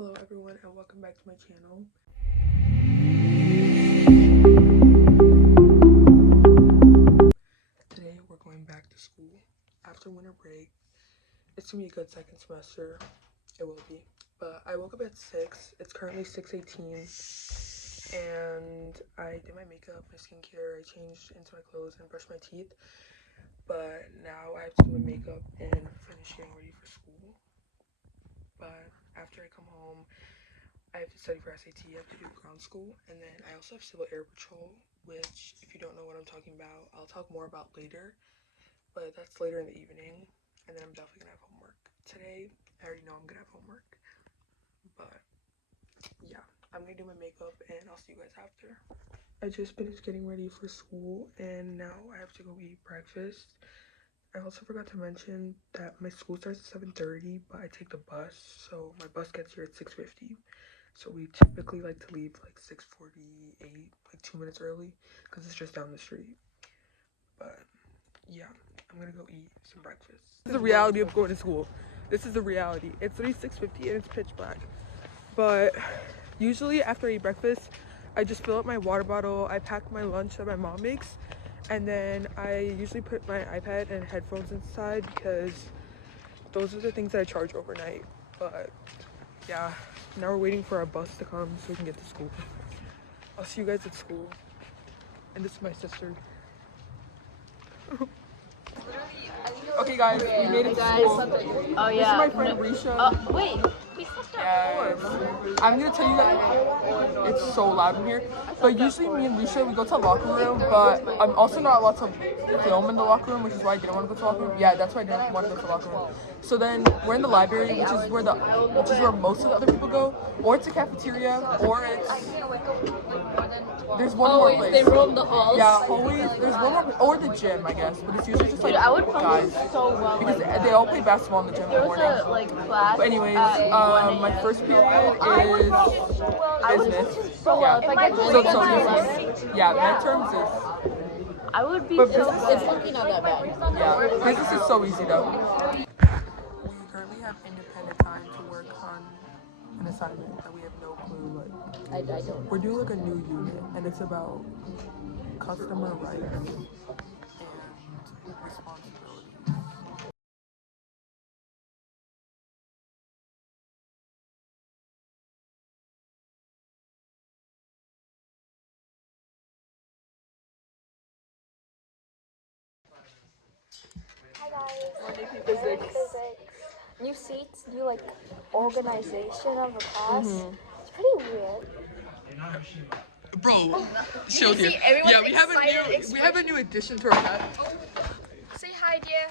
Hello everyone and welcome back to my channel. Today we're going back to school after winter break. It's gonna be a good second semester. It will be. But I woke up at 6. It's currently 6:18 and I did my makeup, my skincare, I changed into my clothes and brushed my teeth. But now I have to do my makeup and finish getting ready for school. But after I come home, I have to study for SAT, I have to do ground school, and then I also have Civil Air Patrol, which, if you don't know what I'm talking about, I'll talk more about later, but that's later in the evening, and then I'm definitely gonna have homework. Today, I already know I'm gonna have homework, but yeah, I'm gonna do my makeup, and I'll see you guys after. I just finished getting ready for school, and now I have to go eat breakfast. I also forgot to mention that my school starts at 7:30, but I take the bus, so my bus gets here at 6:50. So we typically like to leave like 6:48, like 2 minutes early, because it's just down the street. But yeah, I'm gonna go eat some breakfast. This is the reality of going to school. This is the reality. It's already 6:50 and it's pitch black. But usually after I eat breakfast, I just fill up my water bottle, I pack my lunch that my mom makes, and then I usually put my iPad and headphones inside because those are the things that I charge overnight. But yeah, now we're waiting for our bus to come so we can get to school. I'll see you guys at school. And this is my sister. Okay guys, we made it to school. Oh yeah. This is my friend Risha. Wait, we slept Yes. I'm gonna tell you guys, it's so loud in here. But usually me and Risha, we go to the locker room, but I'm also not allowed to film in the locker room, which is why I didn't want to go to the locker room. Yeah, that's why I didn't want to go to the locker room. So then we're in the library, which is where most of the other people go, or it's a cafeteria, or it's there's one more place. They roam the halls. Yeah, always. There's one more, or the gym, I guess. But it's usually just like Dude, I would guys, so well. because they all play basketball in the gym in the morning. Class. But anyways, my first period is business. So well, if I get So easy. Yeah, midterms is. I would be. But It's business, actually not that bad. yeah, business is so easy though. We currently have independent time to work on an assignment that we have no clue. Like, I don't. we're doing like a new unit, and it's about customer rights and responsibilities. Hi guys. Monday physics. New seats, new like organization of the class. It's pretty weird. Bro, chill here. Yeah, we have a new addition to our class. Say hi, dear.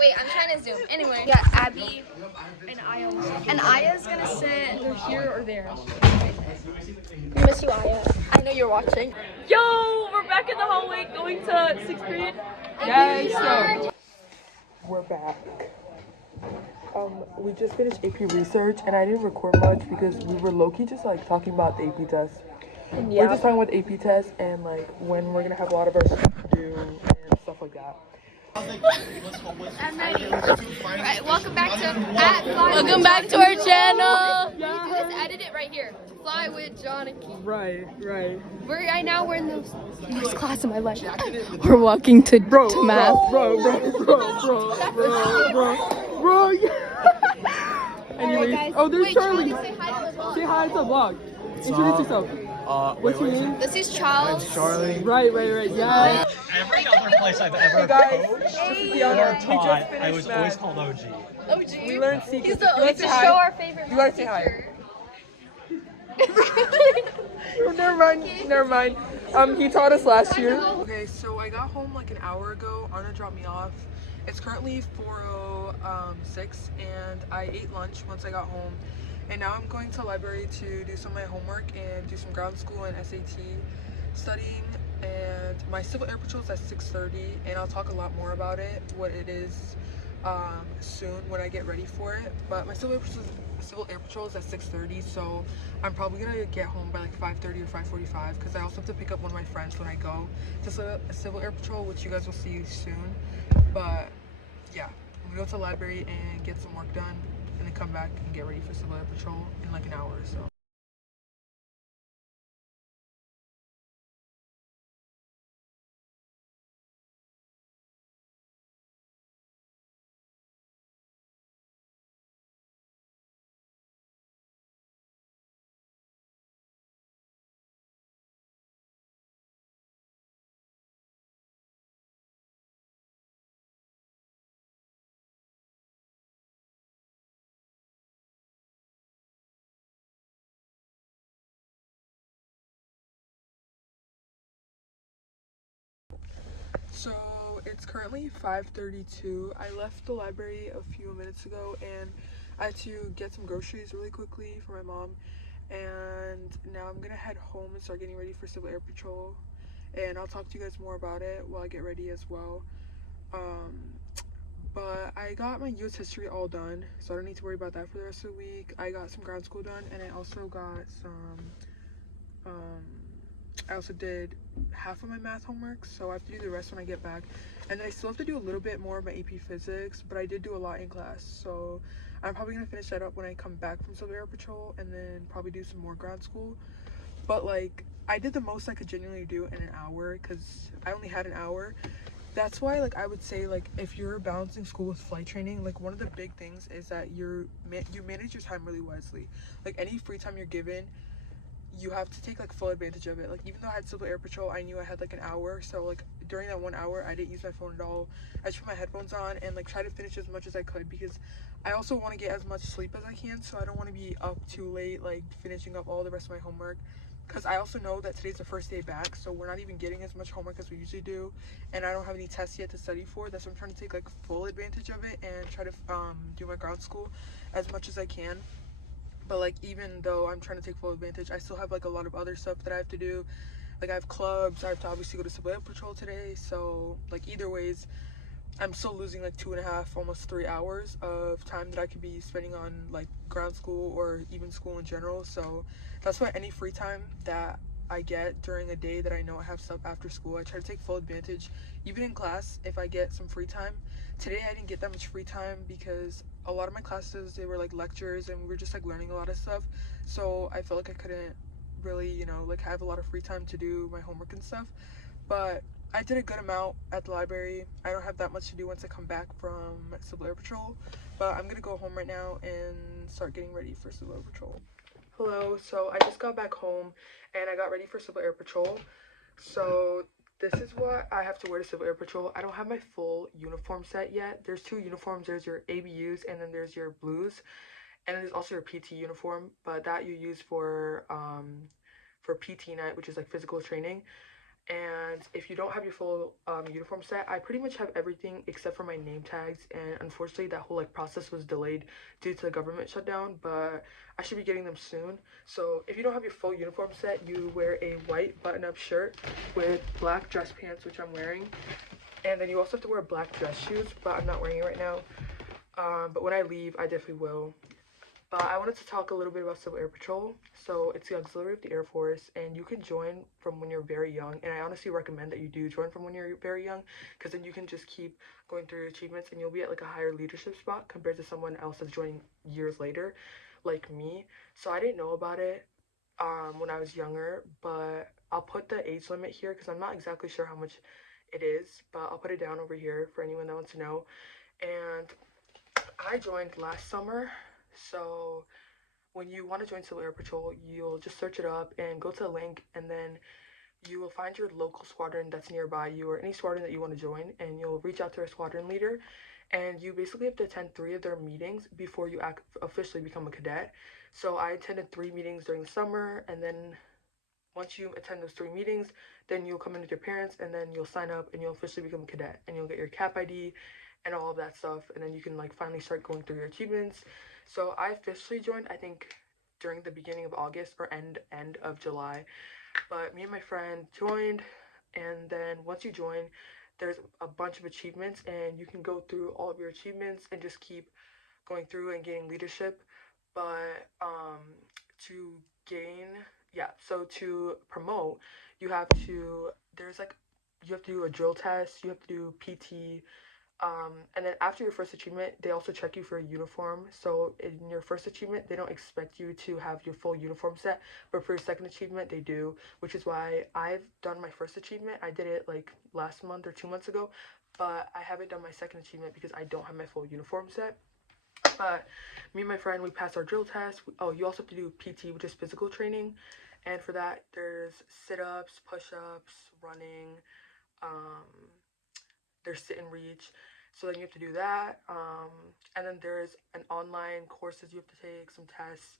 Wait, I'm trying to zoom. Anyway, we got Abby and Aya. And Aya's gonna sit either here or there. We miss you, Aya. I know you're watching. Yo, we're back in the hallway going to 6th period. Yes, we're back. We just finished AP research, and I didn't record much because we were low-key just like talking about the AP test. We're just talking about the AP test and like when we're gonna have a lot of our stuff to do and stuff like that. I'm ready. Alright, welcome back to our channel. Let's edit it right here. Fly with John and Keith. Right. Right now we're in the worst class of my life. We're walking to math. Bro. Anyways, guys. oh, there's Wait, Charlie. Say hi to the vlog. Say hi to the vlog. Introduce yourself. What's your name? This is Charles. Charlie. Right. Yeah. Every other place I've ever Hey guys, coached this is the or honor. We taught, just I finished was math. always called OG. OG. We learned secrets. He's You wanna let's say show hi? our favorite. You gotta say hi. Never mind. He taught us last year. Okay, so I got home like an hour ago. Anna dropped me off. It's currently 4:06, and I ate lunch once I got home. And now I'm going to the library to do some of my homework and do some ground school and SAT studying. And my Civil Air Patrol is at 6:30, and I'll talk a lot more about it, what it is, soon when I get ready for it. But my Civil Air Patrol is at 6:30, so I'm probably gonna get home by like 5:30 or 5:45 because I also have to pick up one of my friends when I go to Civil Air Patrol, which you guys will see soon. But yeah, I'm gonna go to the library and get some work done and then come back and get ready for Civil Air Patrol in like an hour or so. So it's currently 5:32. I left the library a few minutes ago and I had to get some groceries really quickly for my mom, and now I'm gonna head home and start getting ready for Civil Air Patrol, and I'll talk to you guys more about it while I get ready as well. Um, but I got my US history all done, so I don't need to worry about that for the rest of the week. I got some ground school done, and I also got some I also did half of my math homework, so I have to do the rest when I get back. And then I still have to do a little bit more of my AP Physics, but I did do a lot in class, so I'm probably gonna finish that up when I come back from Civil Air Patrol, and then probably do some more ground school. But like, I did the most I could genuinely do in an hour, because I only had an hour. That's why, like, I would say, like, if you're balancing school with flight training, like, one of the big things is that you manage your time really wisely. Like, any free time you're given, you have to take like full advantage of it. Like, even though I had Civil Air Patrol, I knew I had like an hour, so like during that 1 hour I didn't use my phone at all. I just put my headphones on and like try to finish as much as I could, because I also want to get as much sleep as I can, so I don't want to be up too late like finishing up all the rest of my homework, because I also know that today's the first day back, so we're not even getting as much homework as we usually do, and I don't have any tests yet to study for. That's why I'm trying to take like full advantage of it and try to do my ground school as much as I can. But like, even though I'm trying to take full advantage, I still have like a lot of other stuff that I have to do. Like, I have clubs, I have to obviously go to Civil Air Patrol today, so like either ways I'm still losing like 2.5, almost 3 hours of time that I could be spending on like ground school or even school in general. So that's why any free time that I get during a day that I know I have stuff after school, I try to take full advantage. Even in class, if I get some free time. Today I didn't get that much free time because a lot of my classes, they were like lectures and we were just like learning a lot of stuff. So I felt like I couldn't really, you know, like have a lot of free time to do my homework and stuff. But I did a good amount at the library. I don't have that much to do once I come back from Civil Air Patrol, but I'm gonna go home right now and start getting ready for Civil Air Patrol. Hello, so I just got back home and I got ready for Civil Air Patrol. So this is what I have to wear to Civil Air Patrol. I don't have my full uniform set yet. There's two uniforms. There's your ABUs and then there's your blues, and there's also your PT uniform, but that you use for PT night, which is like physical training. And if you don't have your full uniform set, I pretty much have everything except for my name tags, and unfortunately that whole like process was delayed due to the government shutdown, but I should be getting them soon. So if you don't have your full uniform set, you wear a white button-up shirt with black dress pants, which I'm wearing, and then you also have to wear black dress shoes, but I'm not wearing it right now. But when I leave, I definitely will. But I wanted to talk a little bit about Civil Air Patrol. So it's the auxiliary of the Air Force, and you can join from when you're very young. And I honestly recommend that you do join from when you're very young, because then you can just keep going through your achievements, and you'll be at like a higher leadership spot compared to someone else that's joining years later, like me. So I didn't know about it when I was younger, but I'll put the age limit here because I'm not exactly sure how much it is, but I'll put it down over here for anyone that wants to know. And I joined last summer, so when you want to join Civil Air Patrol, you'll just search it up and go to the link, and then you will find your local squadron that's nearby you, or any squadron that you want to join, and you'll reach out to a squadron leader, and you basically have to attend 3 of their meetings before you officially become a cadet. So I attended 3 meetings during the summer, and then once you attend those 3 meetings, then you'll come in with your parents, and then you'll sign up and you'll officially become a cadet, and you'll get your cap ID and all of that stuff, and then you can like finally start going through your achievements. So I officially joined, I think, during the beginning of August or end of July. But me and my friend joined, and then once you join, there's a bunch of achievements, and you can go through all of your achievements and just keep going through and gaining leadership. But to gain, yeah, so to promote, you have to, there's like, you have to do a drill test, you have to do PT, And then after your first achievement, they also check you for a uniform. So in your first achievement, they don't expect you to have your full uniform set, but for your second achievement, they do, which is why I've done my first achievement. I did it like last month or 2 months ago, but I haven't done my second achievement because I don't have my full uniform set. But me and my friend, we passed our drill test. Oh, you also have to do PT, which is physical training. And for that, there's sit-ups, push-ups, running, there's sit and reach. So then you have to do that. And then there's an online courses you have to take, some tests.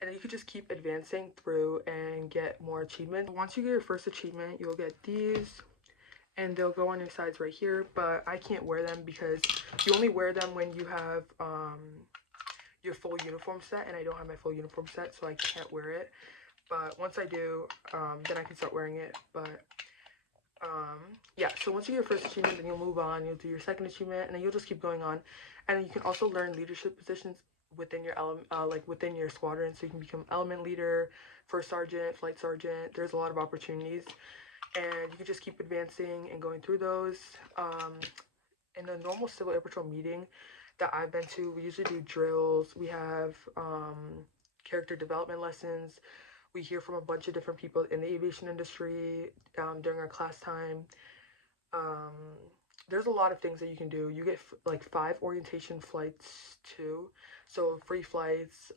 And then you could just keep advancing through and get more achievements. Once you get your first achievement, you'll get these. And they'll go on your sides right here, but I can't wear them because you only wear them when you have your full uniform set, and I don't have my full uniform set, so I can't wear it. But once I do, then I can start wearing it. But yeah, so once you get your first achievement, then you'll move on, you'll do your second achievement, and then you'll just keep going on. And then you can also learn leadership positions within your within your squadron, so you can become element leader, first sergeant, flight sergeant. There's a lot of opportunities, and you can just keep advancing and going through those. In the normal Civil Air Patrol meeting that I've been to, we usually do drills. We have character development lessons. We hear from a bunch of different people in the aviation industry during our class time. There's a lot of things that you can do. You get like 5 orientation flights too, so free flights.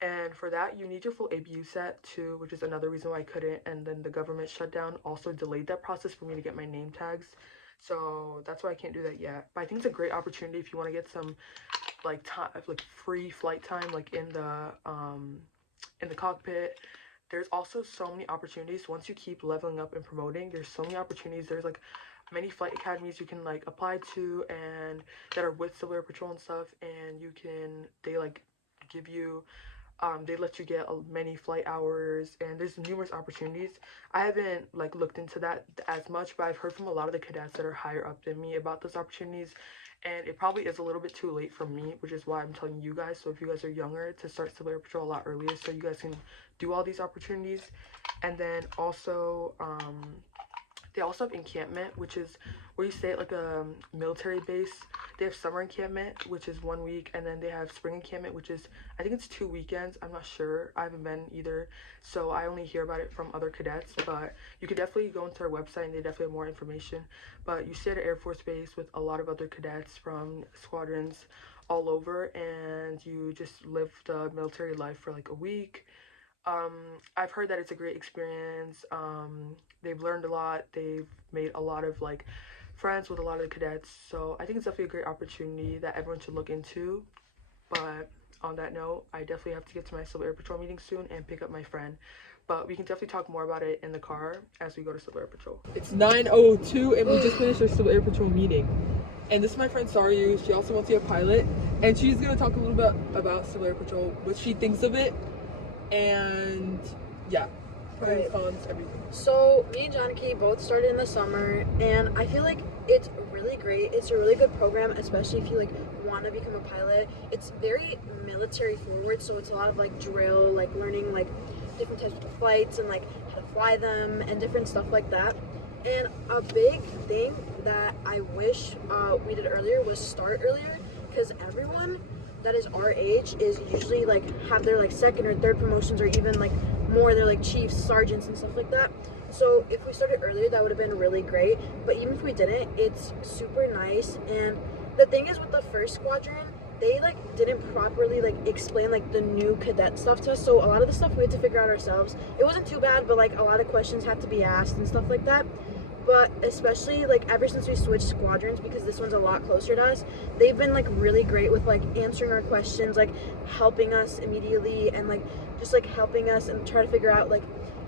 And for that, you need your full ABU set too, which is another reason why I couldn't. And then the government shutdown also delayed that process for me to get my name tags. So that's why I can't do that yet. But I think it's a great opportunity if you want to get some like time, like free flight time, like in the cockpit. There's also so many opportunities once you keep leveling up and promoting. There's so many opportunities. There's like many flight academies you can like apply to, and that are with Civil Air Patrol and stuff. And they like give you. They let you get many flight hours, and there's numerous opportunities. I haven't like looked into that as much, but I've heard from a lot of the cadets that are higher up than me about those opportunities, and it probably is a little bit too late for me, which is why I'm telling you guys. So if you guys are younger, to start Civil Air Patrol a lot earlier, so you guys can do all these opportunities. And then also they also have encampment, which is where you stay at like a military base. They have summer encampment, which is 1 week, and then they have spring encampment, which is, I think it's 2 weekends. I'm not sure. I haven't been either, so I only hear about it from other cadets. But you could definitely go into their website, and they definitely have more information. But you stay at an Air Force base with a lot of other cadets from squadrons all over, and you just live the military life for like a week. I've heard that it's a great experience. They've learned a lot. They've made a lot of like friends with a lot of the cadets. So I think it's definitely a great opportunity that everyone should look into. But on that note, I definitely have to get to my Civil Air Patrol meeting soon and pick up my friend. But we can definitely talk more about it in the car as we go to Civil Air Patrol. It's 9:02 and we just finished our Civil Air Patrol meeting. And this is my friend Saryu. She also wants to be a pilot. And she's going to talk a little bit about Civil Air Patrol, what she thinks of it. And yeah, pros, cons, everything. So me and Janaki both started in the summer, and I feel like it's really great. It's a really good program, especially if you like want to become a pilot. It's very military forward, so it's a lot of like drill, like learning like different types of flights and like how to fly them and different stuff like that. And a big thing that I wish we did earlier was start earlier, because everyone that is our age is usually like have their like second or third promotions, or even like more, they're like chiefs, sergeants and stuff like that. So if we started earlier, that would have been really great. But even if we didn't, it's super nice. And the thing is, with the first squadron, they like didn't properly like explain like the new cadet stuff to us, so a lot of the stuff we had to figure out ourselves. It wasn't too bad, but like a lot of questions had to be asked and stuff like that. But especially like ever since we switched squadrons, because this one's a lot closer to us, they've been like really great with like answering our questions, like helping us immediately, and like just like helping us and try to figure out like,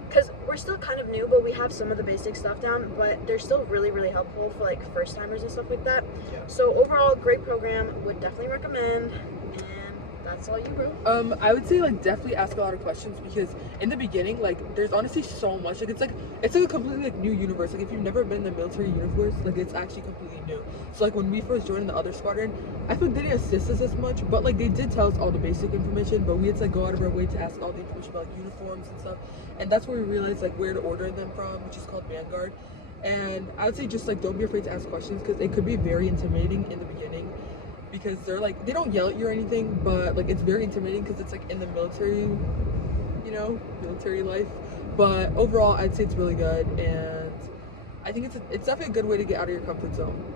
because we're still kind of new, but we have some of the basic stuff down, but they're still really, really helpful for like first timers and stuff like that. So overall, great program, would definitely recommend. And that's all you, bro. I would say like definitely ask a lot of questions, because in the beginning, like there's honestly so much, like it's like a completely like new universe. Like if you've never been in the military universe, like it's actually completely new. So like when we first joined the other squadron, I feel like they didn't assist us as much, but like they did tell us all the basic information, but we had to like go out of our way to ask all the information about like uniforms and stuff. And that's where we realized like where to order them from, which is called Vanguard. And I would say just like don't be afraid to ask questions because it could be very intimidating in the beginning because they're like they don't yell at you or anything, but like it's very intimidating because it's like in the military, you know, military life. But overall, I'd say it's really good, and I think it's definitely a good way to get out of your comfort zone.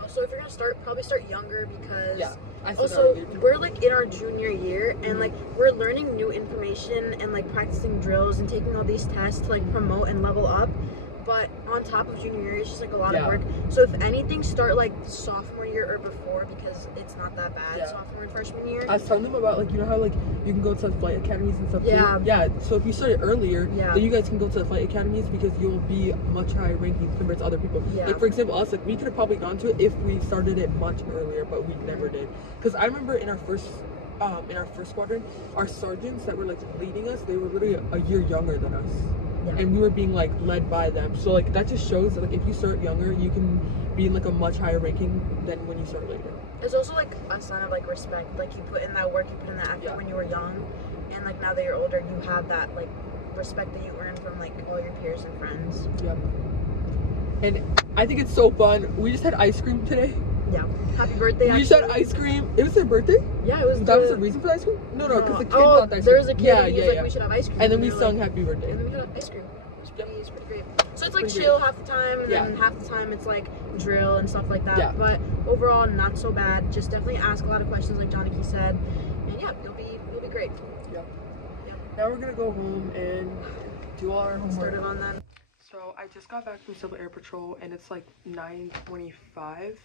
Also, if you're gonna start, probably start younger because I said also earlier. we're like in our junior year and like we're learning new information and like practicing drills and taking all these tests to like promote and level up. But on top of junior year, it's just like a lot of work. So if anything, start like sophomore year or before because it's not that bad. Sophomore and freshman year. I was telling them about like you know how like you can go to flight academies and stuff Yeah. too? Yeah. So if you started earlier, then you guys can go to the flight academies because you'll be much higher ranking compared to other people. Yeah. Like for example, us like we could have probably gone to it if we started it much earlier, but we never did. Because I remember in our first squadron, our sergeants that were like leading us, they were literally a year younger than us. Yeah. And we were being like led by them, so like that just shows that like if you start younger you can be in like a much higher ranking than when you start later. It's also like a sign of like respect, like you put in that work, you put in that effort when you were young, and like now that you're older you have that like respect that you earn from like all your peers and friends. Yep. And I think it's so fun. We just had ice cream today. Yeah. Happy birthday. We just had ice cream. It was their birthday? Yeah, it was. That was the reason for the ice cream? No, because the kid thought the ice cream. There was a kid and he was like, we should have ice cream. And then we sung happy birthday. And then we had ice cream. It's pretty great. So it's like chill half the time, and then half the time it's like drill and stuff like that. Yeah. But overall, not so bad. Just definitely ask a lot of questions, like Johnny said, and yeah, you'll be great. Yep. Now we're gonna go home and do all our homework. Started on that. So I just got back from Civil Air Patrol, and it's like 9:25.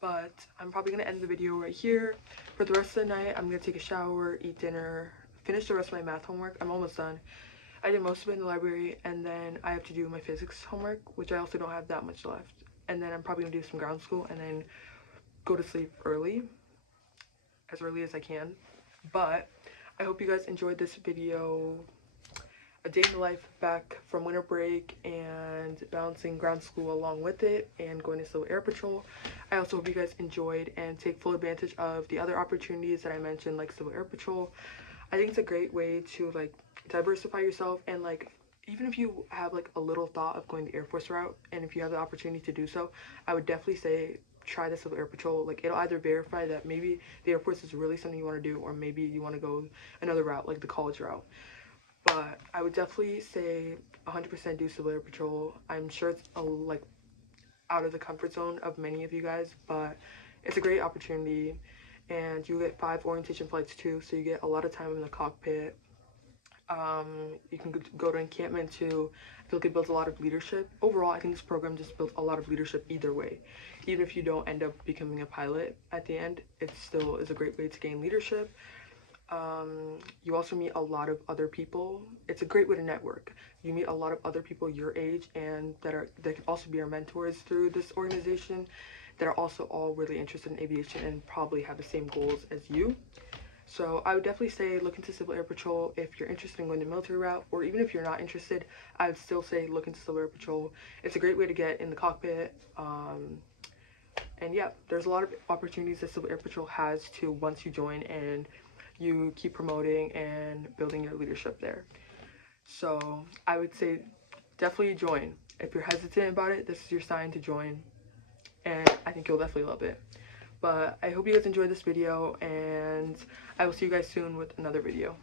But I'm probably gonna end the video right here. For the rest of the night, I'm gonna take a shower, eat dinner, finish the rest of my math homework. I'm almost done. I did most of it in the library, and then I have to do my physics homework, which I also don't have that much left. And then I'm probably gonna do some ground school and then go to sleep early, as early as I can. But I hope you guys enjoyed this video. A day in the life back from winter break and balancing ground school along with it and going to Civil Air Patrol. I also hope you guys enjoyed and take full advantage of the other opportunities that I mentioned, like Civil Air Patrol. I think it's a great way to like diversify yourself, and like even if you have like a little thought of going the Air Force route, and if you have the opportunity to do so, I would definitely say try the Civil Air Patrol. Like it'll either verify that maybe the Air Force is really something you want to do, or maybe you want to go another route like the college route. But I would definitely say 100% do Civil Air Patrol. I'm sure it's like out of the comfort zone of many of you guys, but it's a great opportunity, and you get 5 orientation flights too, so you get a lot of time in the cockpit. You can go to encampment too. I feel like it builds a lot of leadership. Overall, I think this program just builds a lot of leadership either way. Even if you don't end up becoming a pilot at the end, it still is a great way to gain leadership. You also meet a lot of other people. It's a great way to network. You meet a lot of other people your age and that can also be our mentors through this organization, that are also all really interested in aviation and probably have the same goals as you. So I would definitely say look into Civil Air Patrol if you're interested in going the military route, or even if you're not interested, I would still say look into Civil Air Patrol. It's a great way to get in the cockpit. And yeah, there's a lot of opportunities that Civil Air Patrol has to once you join and you keep promoting and building your leadership there. So I would say definitely join. If you're hesitant about it, this is your sign to join, and I think you'll definitely love it. But I hope you guys enjoyed this video, and I will see you guys soon with another video.